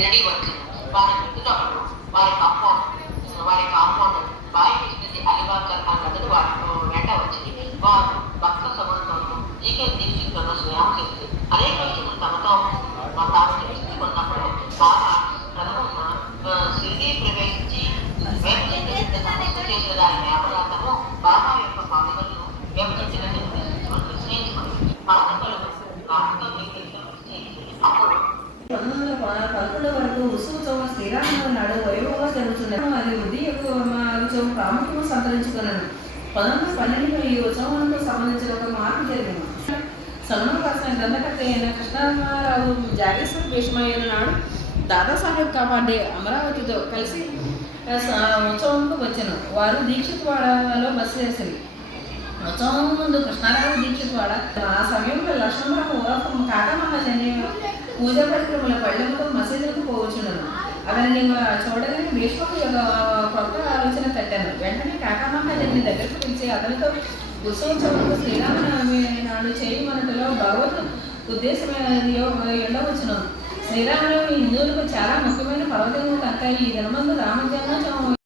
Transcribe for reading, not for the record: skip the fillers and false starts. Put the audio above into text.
Ready వచ్చింది. వారి మృతుటప్పుడు వారి కాంపౌండర్ బాయి కృష్ణజీ అలిబాకర్ అన్నది వారి వెంట వచ్చింది. వారు భక్త సభలతోనూ జీకే దీక్షితులను స్వయం చేసి అనేక విషయములు తమతో తాను తెలుసుకున్నప్పుడు బాబా ప్రథమ షిరిడీ ప్రవేశించి వేపచెట్టు సమస్య చేసిన దాని వ్యాపరాతము బాబా యొక్క పాదుకలను వేపచెట్టు నిశ్చయించుకుంది. పాదుకలు అప్పుడు 1911 వరకు ఉత్సవం శ్రీరామనవమి నాడు వైభవంగా జరుగుతున్నది. అది వృద్ధి యొక్క ఉత్సవం ప్రాముఖ్యము సంతరించుకున్నాను. 1912లో ఈ ఉత్సవానికి సంబంధించిన ఒక మార్పు జరిగింది. సన్మాన రాసిన గ్రంథకర్త అయిన కృష్ణరామారావు జాగేశ్వర భీష్మయ్యన నాడు దాదాసాహెబ్ కాపాడే అమరావతితో కలిసి ఉత్సవంకు వచ్చాను. వారు దీక్షిత్వాడలో బస చేసింది. ఉత్సవం ముందు కృష్ణారావు దీక్షిత్వాడ ఆ సమయంలో లక్ష్మణరావు ఊరపు కాకమహాజన్య పూజా పరిక్రమల పళ్ళెంతో మసీదులకు పోవచ్చున్నాను. అవన్నీ చూడగానే భీష్ముడు యొక్క కొత్త ఆలోచన తట్టాను. వెంటనే కాకమహాజన్ని దగ్గరకు పిలిచి అతనితో ఉత్సవోత్సవంలో శ్రీరామనవమి నాడు చేయమనలో భగవత్ ఉద్దేశం ఎండవచ్చున్నాను. శ్రీరామనవమి హిందువులకు చాలా ముఖ్యమైన పర్వదినం కనుక ఈ దినమందు రామజన్మోత్సవం